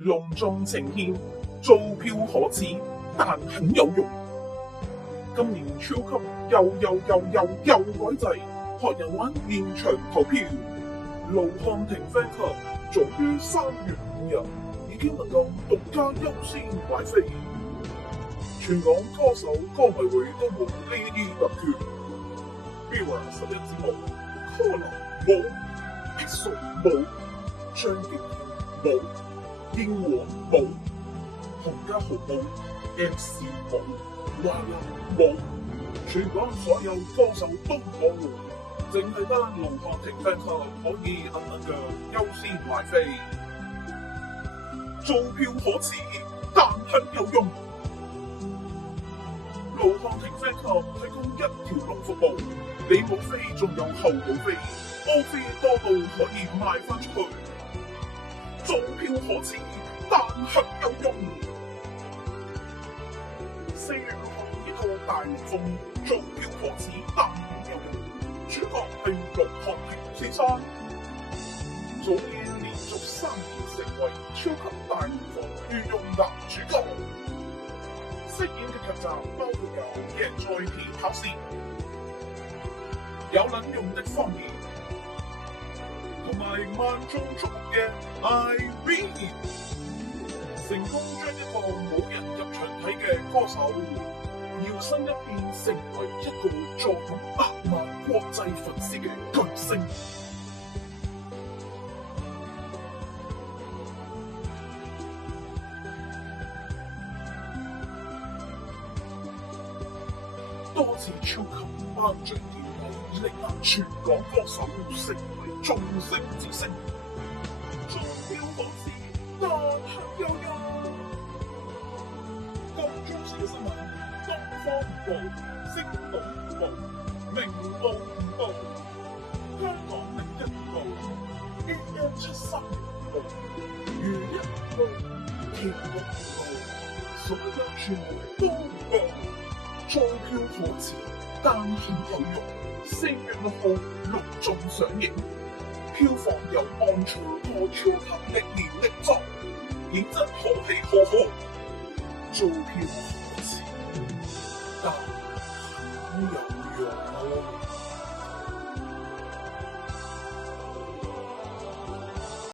隆重呈現，造票可恥，但很有用。今年超級又改制，學人玩現場投票。盧瀚霆 Fan Club 早於3月5日已經能夠獨家優先買飛，全港歌手歌迷會都冇呢啲特權。Mirror 11節目，Collar 冇，EXO 冇，張敬軒冇，英皇冇，洪嘉豪冇 ，MC 冇，華納冇，全港所有歌手都冇，淨係得盧瀚霆 Fan Club 可以嘅優先買飛，造票可恥，但很有用。盧瀚霆 Fan Club 提供一條龍服務，你冇飛仲有後補飛，波飛多到可以賣翻出去，造票可恥，但很有用。4月6號呢個大龍鳳，造票可恥，但很有用。主角係盧瀚霆先生，早已連續3年成為超級大龍鳳御用男主角。飾演嘅劇集包括有《贏在起跑線》、有撚用的謊言，同埋萬眾矚目嘅 Irene， 成功將一個冇人入場睇嘅歌手搖身一變成為一個坐擁100萬國際粉絲嘅巨星。多次超級頒獎典禮，力壓全港歌手成為眾星之星，造票可恥，但很有用。各中時嘅新聞，東方報、星島報、明報5報、香港01報、1173報、如一報、田六報，所有傳媒都報。造票可恥，但很有用。4月6號隆重上映，票房由按初破超級歷年力作，認真可喜可賀。造票